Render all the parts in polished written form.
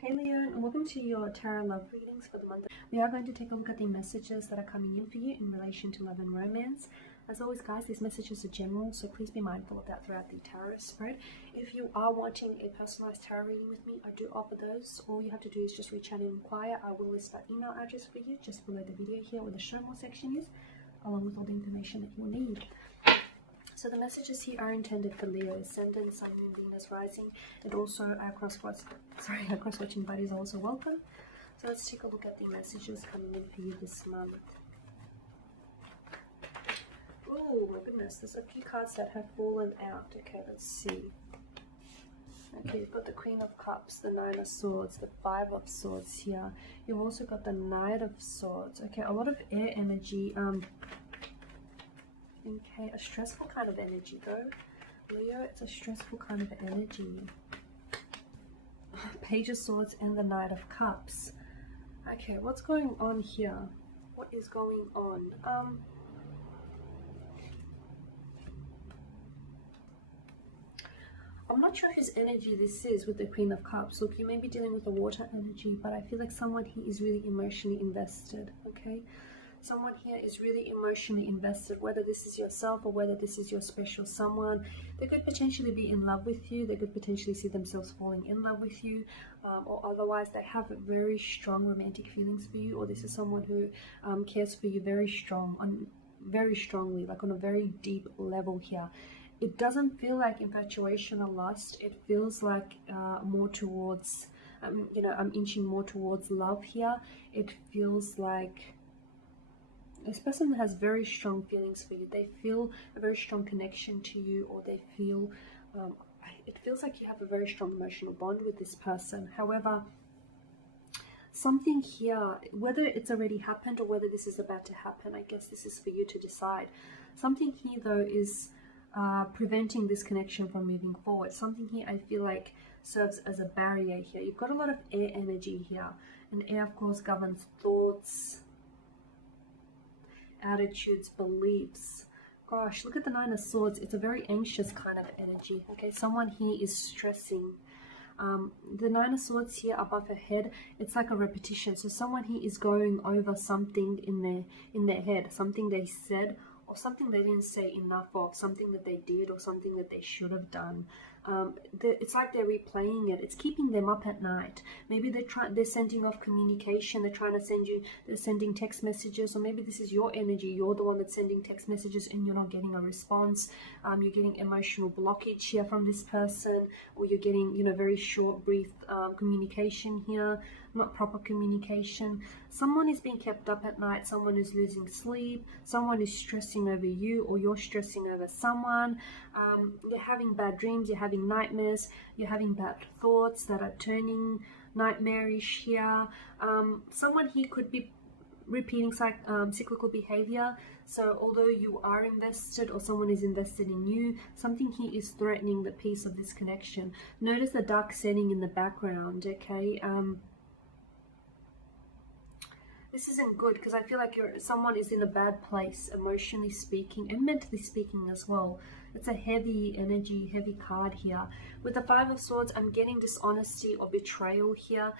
Hey Leo, and welcome to your tarot love readings for the month. We are going to take a look at the messages that are coming in for you in relation to love and romance. As always, guys, these messages are general, so please be mindful of that throughout the tarot spread. If you are wanting a personalized tarot reading with me, I do offer those. All you have to do is just reach out and inquire. I will list that email address for you just below the video here where the show more section is, along with all the information that you'll need. So the messages here are intended for Leo, Ascendant, Sun, Moon, Venus, Rising, and also our cross-watching buddies are also welcome. So let's take a look at the messages coming in for you this month. Oh my goodness, there's a few cards that have fallen out. Okay, let's see. Okay, you've got the Queen of Cups, the Nine of Swords, the Five of Swords here. You've also got the Knight of Swords. Okay, a lot of air energy. Okay, a stressful kind of energy though. Leo, it's a stressful kind of energy. Page of Swords and the Knight of Cups. Okay, what's going on here? What is going on? I'm not sure whose energy this is with the Queen of Cups. Look, you may be dealing with a water energy, but I feel like someone here is really emotionally invested, okay? Someone here is really emotionally invested, whether this is yourself or whether this is your special someone. They could potentially be in love with you. They could potentially see themselves falling in love with you, or otherwise they have very strong romantic feelings for you, or this is someone who cares for you very strongly, like on a very deep level here. It doesn't feel like infatuation or lust. It feels like more towards, I'm inching more towards love here. It feels like this person has very strong feelings for you. They feel a very strong connection to you, or they feel, it feels like you have a very strong emotional bond with this person. However, something here, whether it's already happened or whether this is about to happen, I guess this is for you to decide. Something here though is preventing this connection from moving forward. Something here I feel like serves as a barrier here. You've got a lot of air energy here, and air of course governs thoughts, attitudes, beliefs. Gosh, look at the Nine of Swords. It's a very anxious kind of energy. Okay, someone here is stressing. The Nine of Swords here above her head, it's like a repetition. So someone here is going over something in their head, something they said or something they didn't say enough of, something that they did or something that they should have done. It's like they're replaying it. It's keeping them up at night. Maybe they're sending off communication. They're sending text messages, or maybe this is your energy. You're the one that's sending text messages and you're not getting a response. You're getting emotional blockage here from this person, or you're getting, very short, brief communication here, not proper communication. Someone is being kept up at night. Someone is losing sleep. Someone is stressing over you, or you're stressing over someone. You're having bad dreams. You're having nightmares. You're having bad thoughts that are turning nightmarish here. Someone here could be repeating cyclical behavior. So although you are invested, or someone is invested in you, something here is threatening the peace of this connection. Notice the dark setting in the background, okay? This isn't good, because I feel like someone is in a bad place, emotionally speaking and mentally speaking as well. It's a heavy energy, heavy card here. With the Five of Swords, I'm getting dishonesty or betrayal here.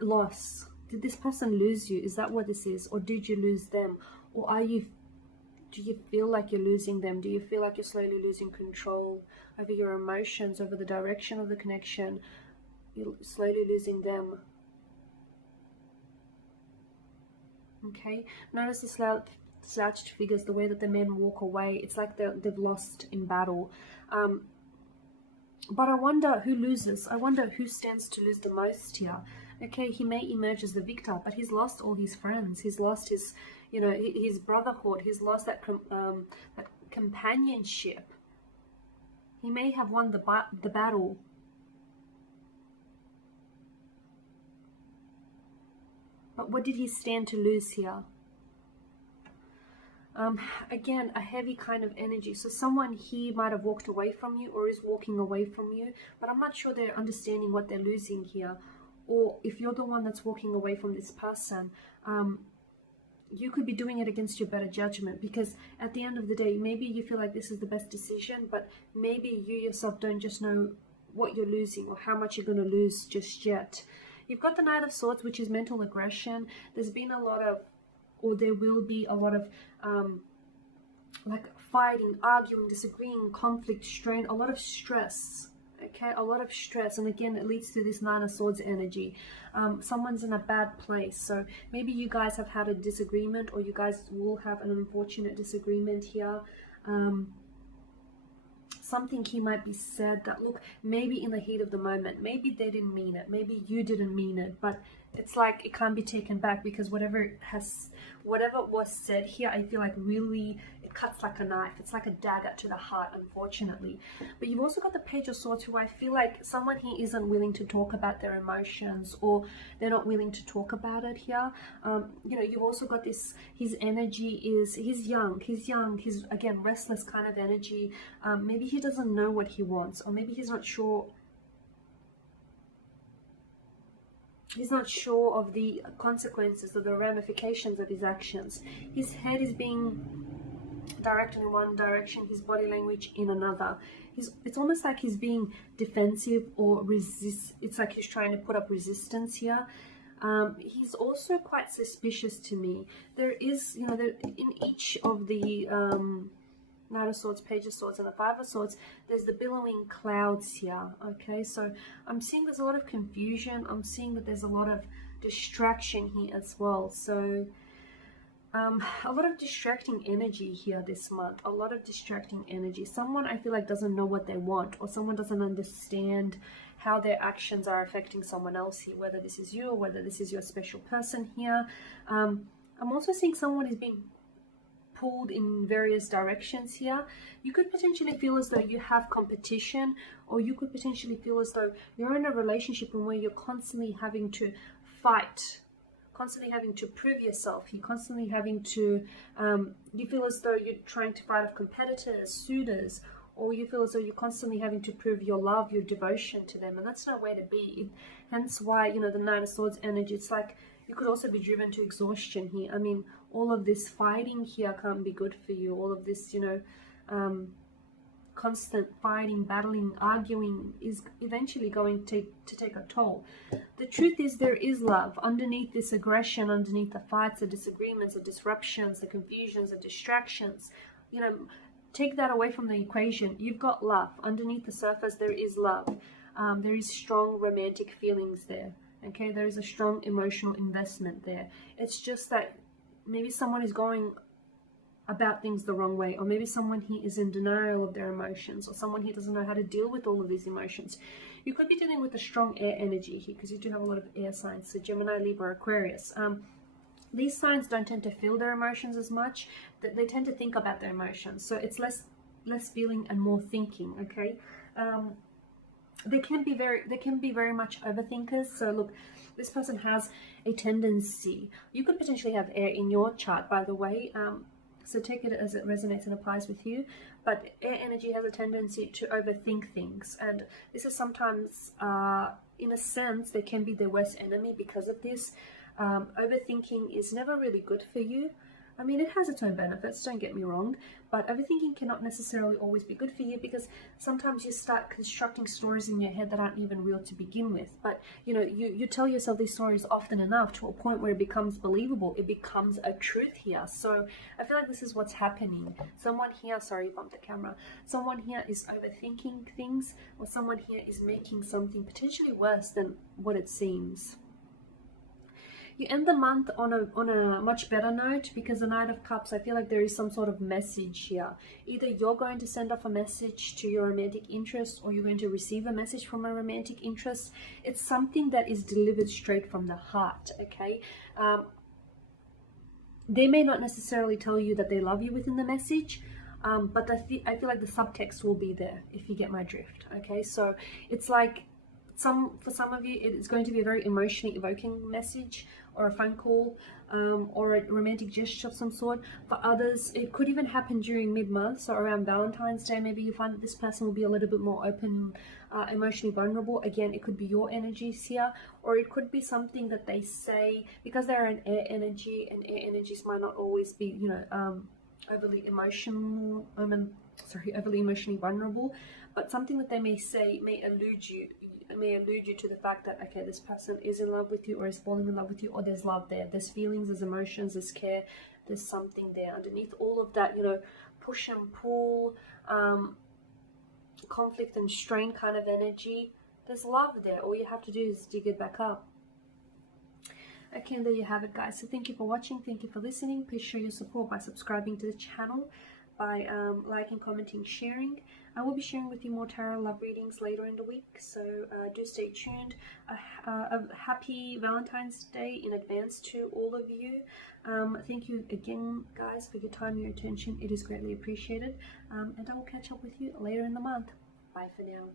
Loss. Did this person lose you? Is that what this is? Or did you lose them? Or do you feel like you're losing them? Do you feel like you're slowly losing control over your emotions, over the direction of the connection? You're slowly losing them. Okay, notice the slouched figures, the way that the men walk away. It's like they've lost in battle. But I wonder who loses. I wonder who stands to lose the most here. Okay, he may emerge as the victor, but he's lost all his friends. He's lost his, his brotherhood. He's lost that companionship. He may have won the battle, but what did he stand to lose here? Again, a heavy kind of energy. So someone here might have walked away from you, or is walking away from you, but I'm not sure they're understanding what they're losing here. Or if you're the one that's walking away from this person, you could be doing it against your better judgment, because at the end of the day, maybe you feel like this is the best decision, but maybe you yourself don't just know what you're losing or how much you're going to lose just yet. You've got the Knight of Swords, which is mental aggression. There's been a lot of, or there will be a lot of like fighting, arguing, disagreeing, conflict, strain, a lot of stress. Okay, a lot of stress, and again it leads to this Nine of Swords energy. Someone's in a bad place, so maybe you guys have had a disagreement, or you guys will have an unfortunate disagreement here. Something he might be said that, look, maybe in the heat of the moment, maybe they didn't mean it, maybe you didn't mean it, but it's like it can't be taken back, because whatever was said here, I feel like really it cuts like a knife. It's like a dagger to the heart, unfortunately. But you've also got the Page of Swords, who I feel like someone here isn't willing to talk about their emotions, or they're not willing to talk about it here. You know, you've also got this, his energy is, he's young, he's again restless kind of energy. Maybe he doesn't know what he wants, or maybe he's not sure. He's not sure of the consequences or the ramifications of his actions. His head is being directed in one direction, his body language in another. It's almost like he's being defensive or resist. It's like he's trying to put up resistance here. He's also quite suspicious to me. There is, you know, in each of the Knight of Swords, Page of Swords, and the Five of Swords, there's the billowing clouds here. Okay, so I'm seeing there's a lot of confusion. I'm seeing that there's a lot of distraction here as well. So a lot of distracting energy here this month. A lot of distracting energy. Someone, I feel like, doesn't know what they want, or someone doesn't understand how their actions are affecting someone else here, whether this is you or whether this is your special person here. I'm also seeing someone is being pulled in various directions here. You could potentially feel as though you have competition, or you could potentially feel as though you're in a relationship in where you're constantly having to fight, constantly having to prove yourself. You're constantly having to, you feel as though you're trying to fight off competitors, suitors, or you feel as though you're constantly having to prove your love, your devotion to them, and that's no way to be. Hence why, you know, the Nine of Swords energy, it's like you could also be driven to exhaustion here. I mean, all of this fighting here can't be good for you. All of this, you know, constant fighting, battling, arguing is eventually going to take a toll. The truth is, there is love underneath this aggression, underneath the fights, the disagreements, the disruptions, the confusions, the distractions. You know, take that away from the equation. You've got love. Underneath the surface, there is love. There is strong romantic feelings there. Okay, there is a strong emotional investment there. It's just that maybe someone is going about things the wrong way, or maybe someone here is in denial of their emotions, or someone here doesn't know how to deal with all of these emotions. You could be dealing with a strong air energy here, because you do have a lot of air signs, so Gemini, Libra, Aquarius. These signs don't tend to feel their emotions as much. They tend to think about their emotions, so it's less feeling and more thinking. Okay. They can be very much overthinkers. So look, this person has a tendency. You could potentially have air in your chart, by the way. So take it as it resonates and applies with you. But air energy has a tendency to overthink things, and this is sometimes, in a sense, they can be their worst enemy because of this. Overthinking is never really good for you. I mean, it has its own benefits, don't get me wrong, but overthinking cannot necessarily always be good for you, because sometimes you start constructing stories in your head that aren't even real to begin with. But, you know, you tell yourself these stories often enough to a point where it becomes believable. It becomes a truth here. So I feel like this is what's happening. Someone here, sorry, bumped the camera. Someone here is overthinking things, or someone here is making something potentially worse than what it seems. You end the month on a much better note, because the Knight of Cups, I feel like there is some sort of message here. Either you're going to send off a message to your romantic interest, or you're going to receive a message from a romantic interest. It's something that is delivered straight from the heart, okay? They may not necessarily tell you that they love you within the message, but I feel like the subtext will be there, if you get my drift, okay? So it's like, for some of you, it is going to be a very emotionally evoking message, or a phone call, or a romantic gesture of some sort. For others, it could even happen during mid-month, so around Valentine's Day. Maybe you find that this person will be a little bit more open, emotionally vulnerable. Again, it could be your energies here, or it could be something that they say, because they're an air energy, and air energies might not always be, you know, overly emotionally vulnerable. but something that they may say may allude you to the fact that, okay, this person is in love with you or is falling in love with you, or there's love there, there's feelings, there's emotions, there's care, there's something there underneath all of that, you know, push and pull, conflict and strain kind of energy. There's love there. All you have to do is dig it back up. Okay, and there you have it, guys. So thank you for watching, thank you for listening. Please show your support by subscribing to the channel, by liking, commenting, sharing. I will be sharing with you more tarot love readings later in the week, so do stay tuned. A happy Valentine's Day in advance to all of you. Thank you again, guys, for your time and your attention. It is greatly appreciated, and I will catch up with you later in the month. Bye for now.